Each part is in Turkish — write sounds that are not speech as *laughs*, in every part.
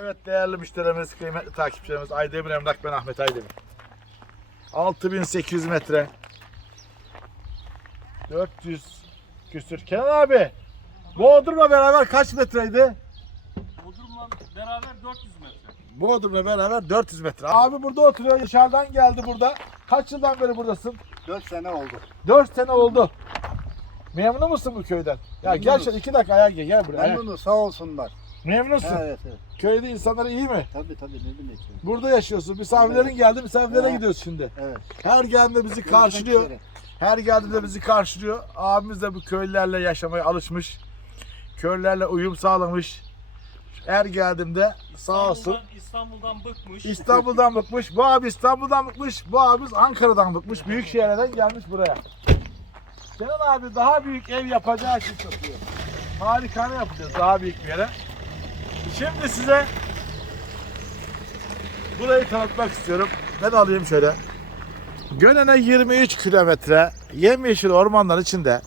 Evet değerli müşterimiz, kıymetli takipçilerimiz Aydemir Emlak ben Ahmet Aydemir. 6800 metre. 400 küsür. Kenan abi Bodrum'la beraber kaç metreydi? Bodrum'la beraber 400 metre. Bodrum'la beraber 400 metre. Abi burada oturuyor dışarıdan geldi burada. Kaç yıldan beri buradasın? 4 sene oldu. 4 sene oldu. Memnun musun bu köyden? Ya gel Memnunuz. şöyle iki dakika ayağa gel, gel buraya. Memnunuz sağ olsunlar. Memnunsun. Evet evet. Köyde insanlar iyi mi? Tabii tabii ne demek. Burada yaşıyorsun. Misafirlerin Evet. geldi. Misafirlere Evet. gidiyoruz şimdi. Evet. Her geldiğinde bizi Görüşmek karşılıyor. üzere. Her geldiğinde bizi karşılıyor. Abimiz de bu köylülerle yaşamaya alışmış. Köylülerle uyum sağlamış. Her geldiğimde sağ olsun. İstanbul'dan- İstanbul'dan bıkmış. İstanbul'dan bıkmış. Bu abi İstanbul'dan bıkmış. Bu abimiz Ankara'dan bıkmış. Büyük şehirden gelmiş buraya. Kenan abi daha büyük ev yapacağı için satıyor. Harikane yapacağız daha büyük bir yere. Şimdi size burayı tanıtmak istiyorum. Ben alayım şöyle. Gönene 23 kilometre yemyeşil ormanlar içinde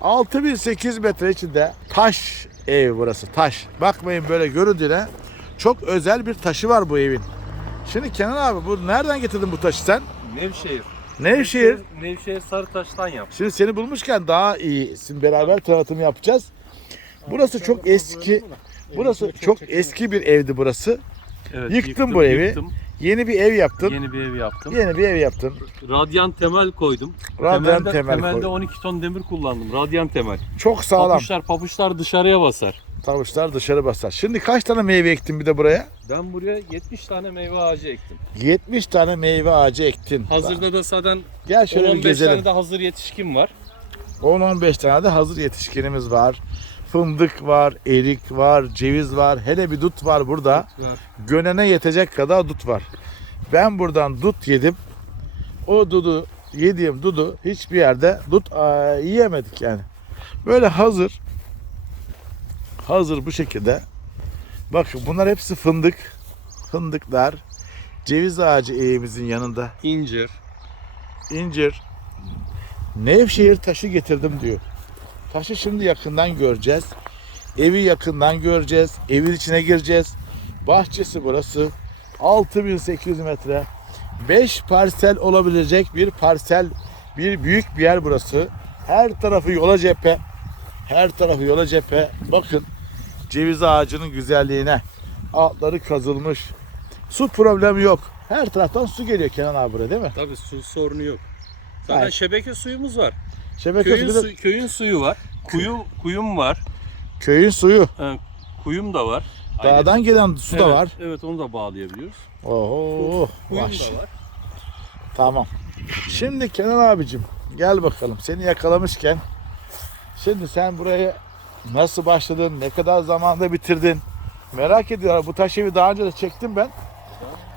6800 metre içinde taş ev burası taş. Bakmayın böyle göründüğüne çok özel bir taşı var bu evin. Şimdi Kenan abi bu nereden getirdin bu taşı sen? Nevşehir. Nevşehir. Nevşehir Sarıtaş'tan yap. Şimdi seni bulmuşken daha iyi şimdi beraber tanıtım yapacağız. Burası çok eski. Burası çok eski bir evdi burası. Evet, Yıktın bu evi. Yıktım. Yeni bir ev yaptın. Yeni bir ev yaptım. Yeni bir ev yaptın. Radyan temel koydum. Radyan temelde, temel temelde koydun. 12 ton demir kullandım. Radyan temel. Çok sağlam. Papuçlar papuçlar dışarıya basar. Tavuşlar dışarı basar. Şimdi kaç tane meyve ektin bir de buraya? Ben buraya 70 tane meyve ağacı ektim. 70 tane meyve ağacı ektin. Hazırda da zaten Gel şöyle bir 15 gezelim. tane de hazır yetişkin var. 10-15 tane de hazır yetişkinimiz var. Fındık var, erik var, ceviz var. Hele bir dut var burada. Gönene yetecek kadar dut var. Ben buradan dut yedim. O dudu, yediğim dudu hiçbir yerde dut aa, yiyemedik yani. Böyle hazır. Hazır bu şekilde. Bakın bunlar hepsi fındık. Fındıklar. Ceviz ağacı evimizin yanında. İncir. incir, Nevşehir taşı getirdim diyor. Taşı şimdi yakından göreceğiz. Evi yakından göreceğiz. Evin içine gireceğiz. Bahçesi burası. 6800 metre. 5 parsel olabilecek bir parsel. Bir büyük bir yer burası. Her tarafı yola cephe. Her tarafı yola cephe. Bakın ceviz ağacının güzelliğine. Altları kazılmış. Su problemi yok. Her taraftan su geliyor Kenan abi buraya değil mi? Tabii su sorunu yok. Zaten Hayır. şebeke suyumuz var. Şebeke Köyün, da- su- köyün suyu var. Kuyu kuyum var. Köyün suyu. Ee, kuyum da var. Dağdan gelen su da Evet, var. Evet onu da bağlayabiliyoruz. Oho. Kuyum Vahşi. da var. Tamam. Şimdi Kenan abicim gel bakalım seni yakalamışken şimdi sen buraya nasıl başladın, ne kadar zamanda bitirdin merak ediyorum. Bu taş evi daha önce de çektim ben.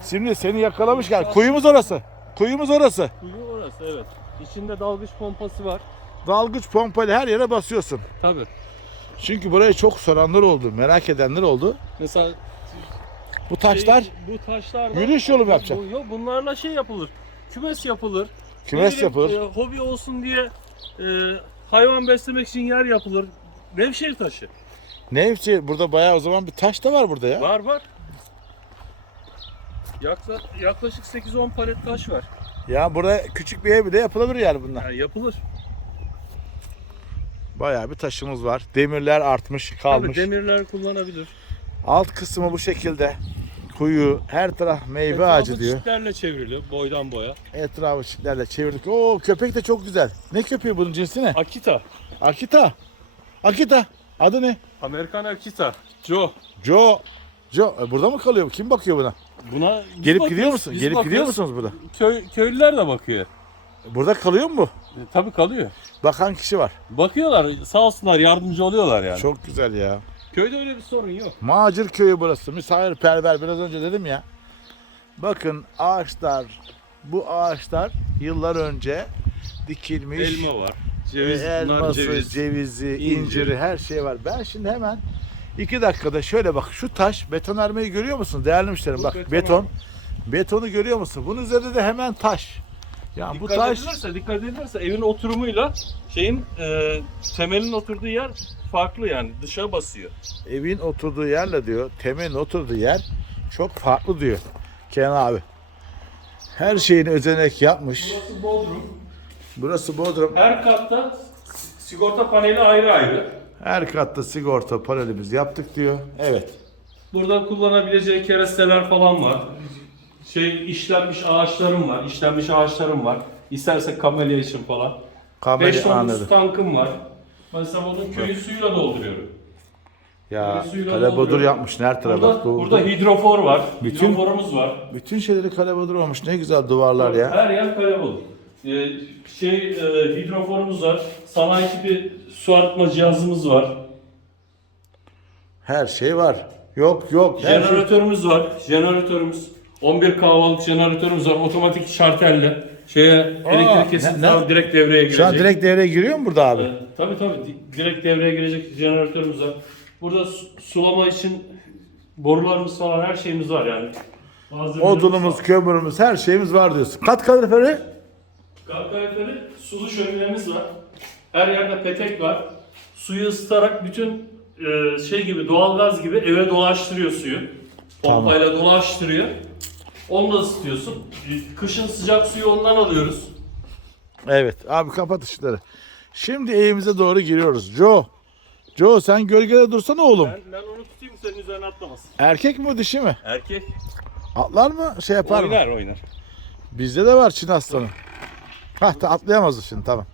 Şimdi seni yakalamışken kuyumuz orası. Kuyumuz orası. Kuyu orası evet. İçinde dalgıç pompası var. Dalgıç pompayla her yere basıyorsun. Tabii. Çünkü burayı çok soranlar oldu, merak edenler oldu. Mesela Bu taşlar şey, bu taşlar Yürüyüş yolu mu yapacak? Yok bunlarla şey yapılır. Kümes yapılır. kümes Ne bileyim, yapılır. e, hobi olsun diye e, hayvan beslemek için yer yapılır. Nevşehir taşı. Ne hepsi burada bayağı o zaman bir taş da var burada ya. Var var. Yakla, yaklaşık 8-10 palet taş var. Ya burada küçük bir ev bile yapılabilir yani bunlar. Yani yapılır. Bayağı bir taşımız var. Demirler artmış, Tabii kalmış. demirler kullanabilir. Alt kısmı bu şekilde. Kuyu, her taraf meyve Etrafı ağacı diyor. çitlerle çevrili boydan boya. Etrafı çitlerle çevirdik. Oo köpek de çok güzel. Ne köpeği bunun cinsi ne? Akita. Akita. Akita. Adı ne? Amerikan Akita. Joe. Joe. Joe. E, Burada mı kalıyor? Kim bakıyor buna? Buna biz Gelip bakıyoruz, gidiyor musun? biz Gelip gidiyor bakıyoruz. musunuz burada? Köy, köylüler de bakıyor. Burada kalıyor mu bu? E, tabii kalıyor. Bakan kişi var. Bakıyorlar sağ olsunlar yardımcı oluyorlar yani. Çok güzel ya. Köyde öyle bir sorun yok. Macir köyü burası. Misafirperver biraz önce dedim ya. Bakın ağaçlar, bu ağaçlar yıllar önce dikilmiş. Elma var. Ceviz, Ee, nar, elması, ceviz. cevizi, incir. inciri her şey var. Ben şimdi hemen iki dakikada şöyle bak şu taş betonarmeyi görüyor musun değerli müşterim? Bu Bak beton beton. Betonu görüyor musun? Bunun üzerinde de hemen taş. Ya bu Dikkat taş edilirse, dikkat edilirse evin oturumuyla şeyin e, temelin oturduğu yer farklı yani dışa basıyor. evin oturduğu yerle diyor, temelin oturduğu yer çok farklı diyor Kenan abi. Her şeyini özenerek yapmış. Burası bodrum. Burası Bodrum. Her katta sigorta paneli ayrı ayrı. Her katta sigorta panelimiz yaptık diyor. Evet. Burada kullanabileceği keresteler falan var. Şey işlenmiş ağaçlarım var. işlenmiş ağaçlarım var. İsterse kamelya için falan. 5 Kamera tonluk anladı. su tankım var. Mesela onun köyün suyuyla dolduruyorum. Ya kale bodur dolduruyor. yapmış. Her tarafa Burada, burada hidrofor var. Bütün- Hidroforumuz var. Bütün şeyleri kale bodur olmuş. Ne güzel duvarlar ya. Her yer karabalık. Ee, şey e, hidroforumuz var. Sanayi tipi su arıtma cihazımız var. Her şey var. Yok yok. Her şey. Jeneratörümüz var. Jeneratörümüz 11 kahvalık jeneratörümüz var. Otomatik şarterle şeye elektrik kesinti ne- falan direkt devreye girecek. Şu an direkt devreye giriyor mu burada abi? Ee, tabii tabii di- direkt devreye girecek jeneratörümüz var. Burada su- sulama için borularımız falan her şeyimiz var yani. Malzemelerimiz Odunumuz, var. kömürümüz, her şeyimiz var diyorsun. Kat kaloriferi? Kaloriferli sulu şöminemiz var. Her yerde petek var. Suyu ısıtarak bütün e, şey gibi doğalgaz gibi eve dolaştırıyor suyu. Pompayla dolaştırıyor. Onu da ısıtıyorsun. E, Kışın sıcak suyu ondan alıyoruz. Evet. Abi kapat ışıkları. Şimdi evimize doğru giriyoruz. Joe. Joe sen gölgede dursana oğlum. Ben, ben onu tutayım senin üzerine atlamasın. Erkek mi dişi mi? Erkek. Atlar mı? Şey yapar mı? oynar oynar. Bizde de var Çin aslanı. Hah da atlayamaz o şimdi tamam.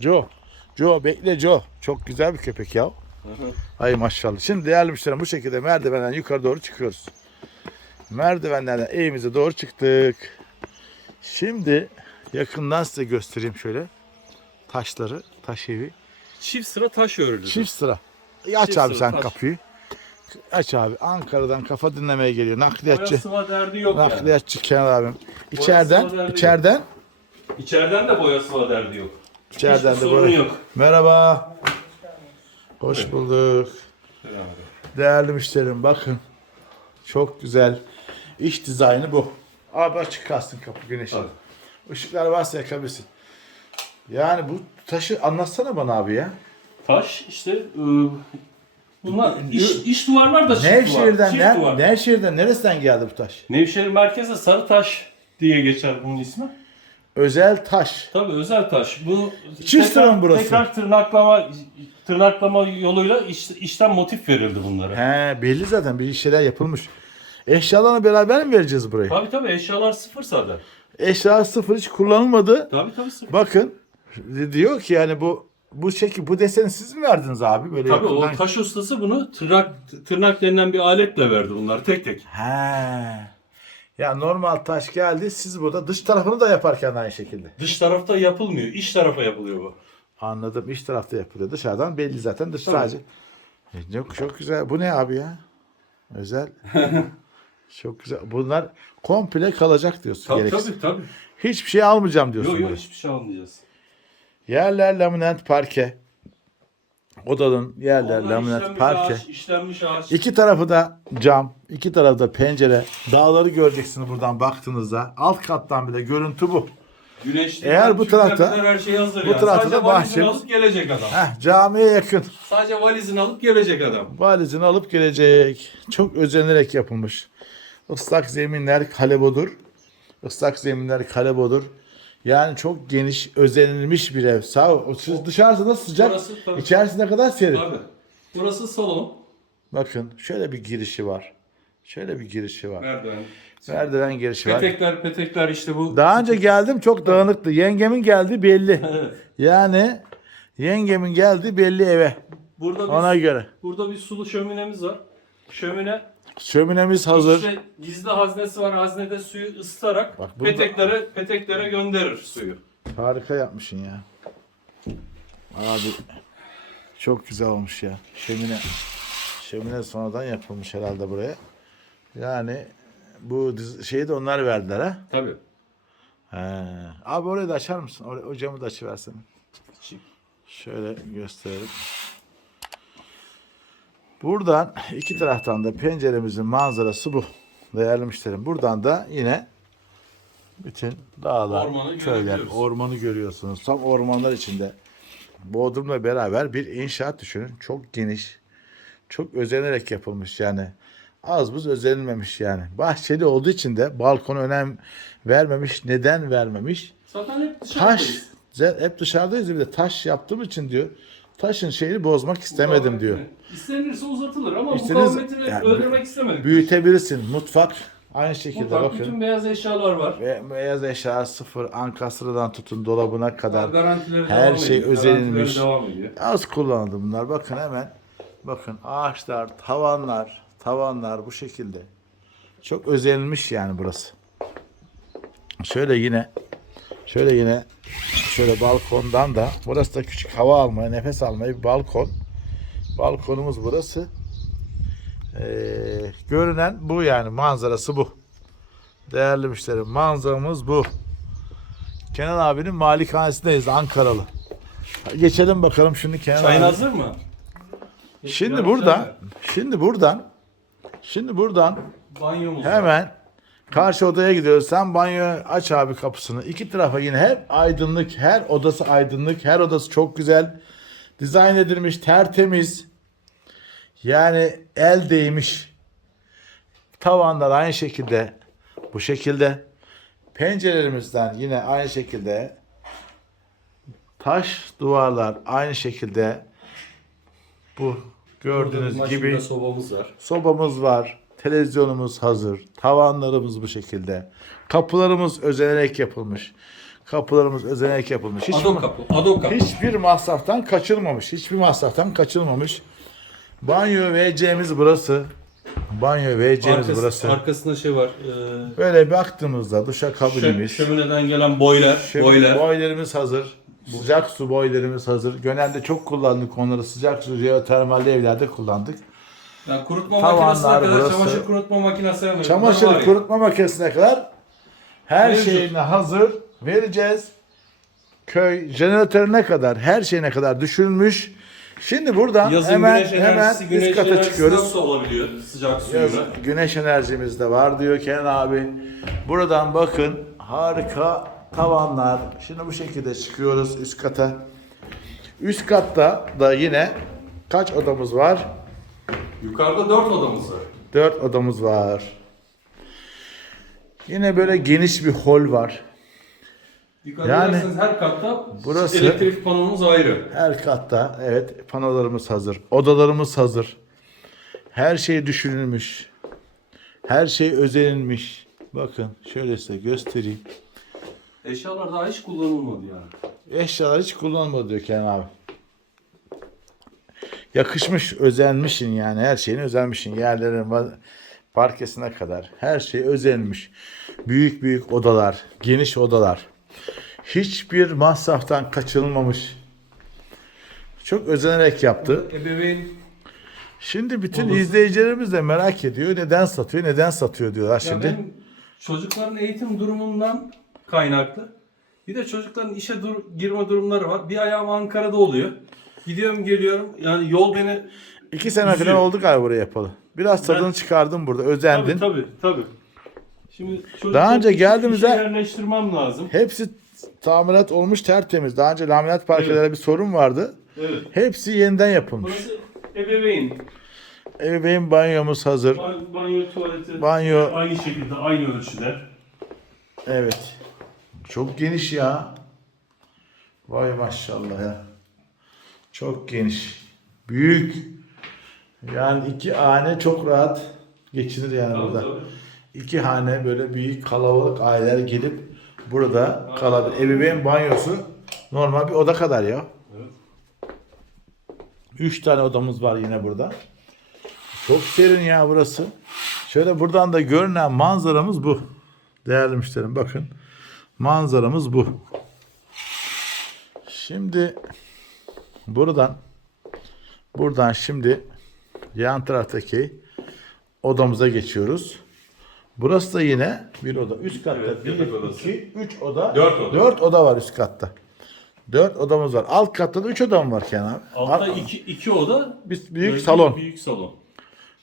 Joe. Joe bekle Joe. Çok güzel bir köpek ya. Ay maşallah. Şimdi değerli müşterim bu şekilde merdivenden yukarı doğru çıkıyoruz. Merdivenlerden evimize doğru çıktık. Şimdi yakından size göstereyim şöyle. Taşları, taş evi. Çift sıra taş örülü. Çift sıra. E, aç Çift abi sıra sen taş. kapıyı. Aç abi. Ankara'dan kafa dinlemeye geliyor. Nakliyatçı. Boya sıva derdi yok yani. Nakliyatçı Kenan abim. İçeriden, sıva derdi içeriden, İçeriden de boya sıva derdi yok. İçeriden de sorun böyle. yok. Merhaba. Hoş bulduk. Değerli müşterim bakın. Çok güzel. İç dizaynı bu. Abi açık kalsın kapı güneş. Tabii. Işıklar varsa yakabilirsin. Yani bu taşı anlatsana bana abi ya. Taş işte e, bunlar iş, iş duvarlar da çift duvar. Nevşehir'den, Çift ne, duvar. Nevşehir'den neresinden geldi bu taş? Nevşehir merkezde sarı taş diye geçer bunun ismi. Özel taş. Tabii özel taş. Bu mı burası? Tekrar tırnaklama tırnaklama yoluyla iş, işten motif verildi bunlara. He belli zaten bir şeyler yapılmış. Eşyalarla beraber mi vereceğiz burayı? Tabii tabii eşyalar sıfır zaten. Eşya sıfır hiç kullanılmadı. Tabii tabii sıfır. Bakın diyor ki yani bu bu şekil bu deseni siz mi verdiniz abi böyle Tabii o yakından? taş ustası bunu tırnak tırnak denilen bir aletle verdi bunlar tek tek. He. Ya normal taş geldi siz burada dış tarafını da yaparken aynı şekilde. Dış tarafta yapılmıyor. iç tarafa yapılıyor bu. Anladım iç tarafta yapılıyor dışarıdan belli zaten dış Tabii. sadece. E, Çok, çok güzel. Bu ne abi ya? Özel. *laughs* çok güzel. Bunlar komple kalacak diyorsun Tabii gerekirse. tabii tabii. Hiçbir şey almayacağım diyorsun. Yok yok buraya. hiçbir şey almayacağız. Yerler laminat parke. Odanın yerler Onlar laminat işlenmiş parke. ağaç, işlenmiş ağaç. İki tarafı da cam, iki tarafı da pencere. Dağları göreceksiniz buradan baktığınızda. Alt kattan bile görüntü bu. Güneşli. Eğer bu tarafta- her şey hazır bu yani. tarafta Sadece da valizini bahçe. alıp gelecek adam. Heh, camiye yakın. Sadece valizini alıp gelecek adam. Valizini alıp gelecek. Çok özenerek yapılmış. Islak zeminler kalebodur. Islak zeminler kalebodur. Yani çok geniş, özenilmiş bir ev. Sağ ol. Dışarısı da sıcak. Burası tabii. Kadar serin. Tabii. Burası salon. Bakın şöyle bir girişi var. Şöyle bir girişi var. Merdiven. Merdiven girişi var. Petekler petekler işte bu. Daha önce geldim çok dağınıktı. Yengemin geldi belli. *laughs* Evet. Yani yengemin geldi belli eve. Burada bir, Ona göre. burada bir sulu şöminemiz var. Şömine Şöminemiz hazır. işte gizli haznesi var. Haznede suyu ısıtarak Bak burada- peteklere peteklere gönderir suyu. Harika yapmışsın ya. Abi çok güzel olmuş ya. Şömine şömine sonradan yapılmış herhalde buraya. Yani bu diz- şeyi de onlar verdiler ha. Tabii. He. Abi orayı da açar mısın? O camı da açıversene. Şöyle gösterelim. Buradan iki taraftan da penceremizin manzarası bu. Değerli müşterim. Buradan da yine Bütün dağlar, Ormanı köyler, ormanı görüyorsunuz. Tam ormanlar içinde. Bodrum'la beraber bir inşaat düşünün. Çok geniş, çok özenerek yapılmış yani. Az buz özenilmemiş yani. Bahçeli olduğu için de balkona önem vermemiş. Neden vermemiş? Zaten hep Taş, dışarıdayız. ze- hep dışarıdayız bir de taş yaptığım için diyor. Taşın şeyini bozmak istemedim diyor. İstenirse uzatılır ama İsteniz- mukavemetini yani öldürmek istemedik. Büyütebilirsin. Mutfak aynı şekilde Mutfak, bakın. bütün beyaz eşyalar var. Ve beyaz eşya sıfır, ankasırdan tutun dolabına kadar. Garantileri her devam şey ediyor. özenilmiş. Devam ediyor. Az kullanıldı bunlar. Bakın hemen. Bakın ağaçlar, tavanlar, tavanlar bu şekilde. Çok özenilmiş yani burası. Şöyle yine şöyle yine şöyle balkondan da burası da küçük hava almaya, nefes almaya bir balkon. Balkonumuz burası. Ee, görünen bu yani manzarası bu. Değerli müşterim manzaramız bu. Kenan abinin malikanesindeyiz Ankaralı. Geçelim bakalım şimdi Kenan Çayın abi. hazır mı? Şimdi Biraz burada, çay ver. şimdi buradan, şimdi buradan Banyomuz var. hemen karşı odaya gidiyoruz. Sen banyo aç abi kapısını. İki tarafa yine hep aydınlık, her odası aydınlık, her odası çok güzel. Dizayn edilmiş, tertemiz. Yani el değmiş. Tavanlar aynı şekilde, bu şekilde. Pencerelerimizden yine aynı şekilde. Taş duvarlar aynı şekilde. Bu gördüğünüz gibi sobamız var. sobamız var. Televizyonumuz hazır. Tavanlarımız bu şekilde. Kapılarımız özenerek yapılmış. Kapılarımız özenerek yapılmış. Hiç Adok kapı. Adok kapı. Hiçbir masraftan kaçılmamış. Hiçbir masraftan kaçılmamış. Banyo WC'miz burası. Banyo WC'miz Arkası- burası. Arkasında şey var. E, Böyle baktığımızda duşa şö- kabinimiz. şömineden gelen boiler. Şimdi boiler. boilerimiz hazır. Sıcak su boilerimiz hazır. Genelde çok kullandık onları. Sıcak su jeotermalli evlerde kullandık. Yani kurutma Tavanlar makinesine kadar burası. çamaşır kurutma makinesine? Çamaşır Bunlar var ya. kurutma makinesine kadar her Mevcut. şeyini hazır vereceğiz. Köy jeneratörüne kadar her şeyine kadar düşünülmüş. Şimdi buradan Yazın hemen güneş hemen enerjisi, güneş üst kata çıkıyoruz. su alabiliyor sıcak suyunu. Yazın güneş enerjimiz de var diyor Kenan abi. Buradan bakın harika tavanlar. Şimdi bu şekilde çıkıyoruz üst kata. Üst katta da yine kaç odamız var? Yukarıda dört odamız var. Dört odamız var. Yine böyle geniş bir hol var. Dikkat Yani ederseniz her katta burası- elektrik panomuz ayrı. Her katta evet panolarımız hazır. Odalarımız hazır. Her şey düşünülmüş. Her şey özenilmiş. Bakın şöyle size göstereyim. Eşyalar daha hiç kullanılmadı yani. Eşyalar hiç kullanılmadı diyor Kenan abi. Yakışmış, özenmişsin yani. Her şeyin özenmişsin. Yerlerin parkesine kadar. Her şey özenmiş. Büyük büyük odalar, geniş odalar. Hiçbir masraftan kaçınılmamış. Çok özenerek yaptı. Ebeveyn Şimdi bütün Odası. izleyicilerimiz de merak ediyor. Neden satıyor, neden satıyor diyorlar ya şimdi. çocukların eğitim durumundan kaynaklı. Bir de çocukların işe dur- girme durumları var. Bir ayağım Ankara'da oluyor. Gidiyorum geliyorum. Yani yol beni İki sene Üzüyor. falan oldu galiba buraya yapalı. Biraz tadını çıkardım burada, özendin. Tabii tabii tabii. Şimdi çocukları Daha önce işe- geldiğimizde- işe yerleştirmem lazım. Hepsi tamirat olmuş tertemiz. Daha önce laminat parkelere bir sorun vardı. Evet. Hepsi yeniden yapılmış. Burası ebeveyn. Ebeveyn banyomuz hazır. Ba- Banyo, tuvaleti. Banyo. Aynı şekilde, aynı ölçüde. Evet. Çok geniş ya. Vay maşallah ya. Çok geniş. Büyük. Yani iki hane çok rahat geçinir yani Tabii, burada. tabii. İki hane böyle büyük kalabalık aileler gelip burada kalabilir. Ebeveyn banyosu normal bir oda kadar ya. Evet. Üç tane odamız var yine burada. Çok serin ya burası. Şöyle buradan da görünen manzaramız bu. Değerli müşterim bakın. Manzaramız bu. Şimdi buradan buradan şimdi yan taraftaki odamıza geçiyoruz. Burası da yine bir oda. Üst katta Evet, bir, iki, üç oda. Dört oda. Dört oda var üst katta. Dört odamız var. Alt katta da üç oda mı var Kenan abi? Altta Alt- iki, iki oda. bir büyük böyle salon. Büyük salon.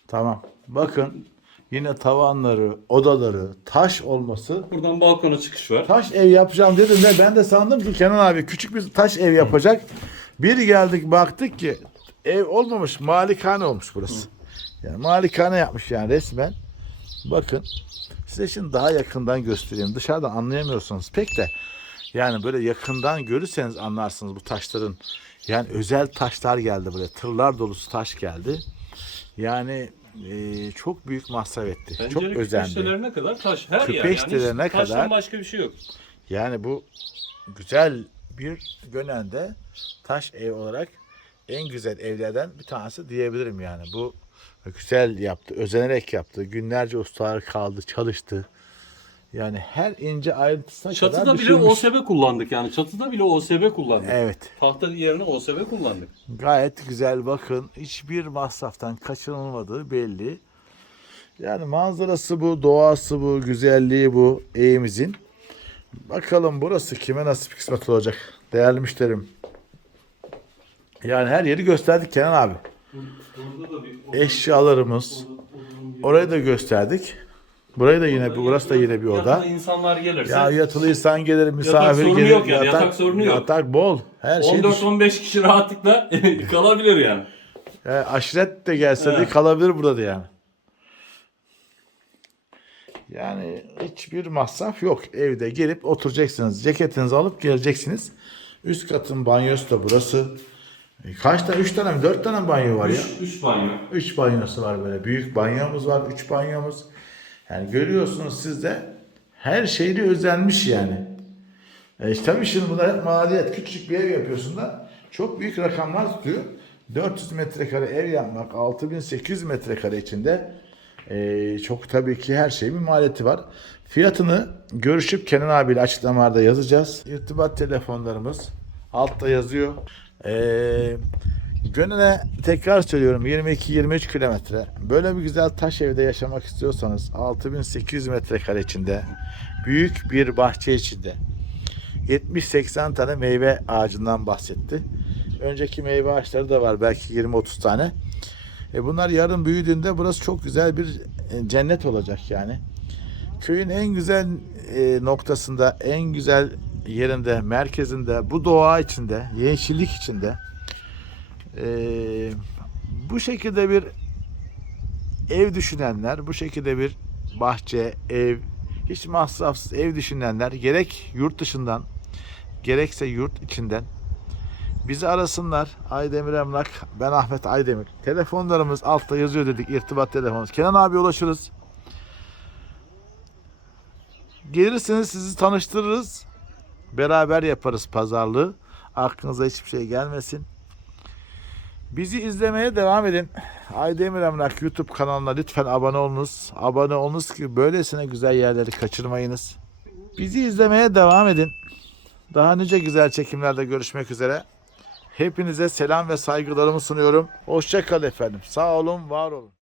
Tamam. Bakın Yine tavanları, odaları, taş olması. Buradan balkona çıkış var. Taş ev yapacağım dedim de ben de sandım ki Kenan abi küçük bir taş ev yapacak. Bir geldik baktık ki ev olmamış malikane olmuş burası. Yani malikane yapmış yani resmen. Bakın size şimdi daha yakından göstereyim. Dışarıdan anlayamıyorsunuz pek de. Yani böyle yakından görürseniz anlarsınız bu taşların. Yani özel taşlar geldi böyle. Tırlar dolusu taş geldi. Yani eee, çok büyük masraf etti. çok Pencere özendi. küpeştelerine kadar taş her yer. Küpeştelerine Yani hiç taştan kadar- başka bir şey yok. Yani bu güzel bir Gönen'de taş ev olarak en güzel evlerden bir tanesi diyebilirim yani. Bu güzel yaptı, özenerek yaptı. Günlerce ustalar kaldı, çalıştı. Yani her ince ayrıntısına kadar Çatıda bile düşünmüş. OSB kullandık yani. Çatıda bile OSB kullandık. Evet. Tahta yerine OSB kullandık. Gayet güzel bakın. Hiçbir masraftan kaçınılmadığı belli. Yani manzarası bu, doğası bu, güzelliği bu evimizin. Bakalım burası kime nasip kısmet olacak değerli müşterim. Yani her yeri gösterdik Kenan abi. Bir Eşyalarımız. Orayı da gösterdik. Burayı da yine, burası da yine bir oda. İnsanlar gelirse Ya yatılı insan gelir, misafir sorunu gelir. yok yani, yatak sorunu yok. Yatak bol. Her şey düş- 14-15 kişi rahatlıkla *laughs* kalabilir yani. Yani aşiret de gelse de kalabilir burada da yani. Yani hiçbir masraf yok. Evde gelip oturacaksınız. Ceketinizi alıp geleceksiniz. Üst katın banyosu da burası. E, Kaç tane? Üç tane mi? Dört tane mi banyo var ya? 3 banyo. Üç banyosu var böyle. Büyük banyomuz var. Üç banyomuz. Yani görüyorsunuz siz de her şeyle özenmiş yani. E işte tabii şimdi bunlar hep maliyet. Küçük bir ev yapıyorsun da çok büyük rakamlar tutuyor. 400 metrekare ev yapmak 6800 metrekare içinde e, çok tabii ki her şeyin bir maliyeti var. Fiyatını görüşüp Kenan abiyle açıklamalarda yazacağız. İrtibat telefonlarımız altta yazıyor. Eee Gönül'e tekrar söylüyorum 22-23 kilometre. Böyle bir güzel taş evde yaşamak istiyorsanız 6800 metrekare içinde büyük bir bahçe içinde 70-80 tane meyve ağacından bahsetti. Önceki meyve ağaçları da var belki 20-30 tane. E bunlar yarın büyüdüğünde burası çok güzel bir e, cennet olacak yani. Köyün en güzel e, noktasında, en güzel yerinde, merkezinde, bu doğa içinde, yeşillik içinde ee, bu şekilde bir ev düşünenler, bu şekilde bir bahçe, ev, hiç masrafsız ev düşünenler gerek yurt dışından gerekse yurt içinden bizi arasınlar. Aydemir Emlak, ben Ahmet Aydemir. Telefonlarımız altta yazıyor dedik, irtibat telefonumuz. Kenan abi ulaşırız. Gelirseniz sizi tanıştırırız. Beraber yaparız pazarlığı. Aklınıza hiçbir şey gelmesin. Bizi izlemeye devam edin. Aydemir Emlak YouTube kanalına lütfen abone olunuz. Abone olunuz ki böylesine güzel yerleri kaçırmayınız. Bizi izlemeye devam edin. Daha nice güzel çekimlerde görüşmek üzere. Hepinize selam ve saygılarımı sunuyorum. Hoşça kal efendim. Sağ olun, var olun.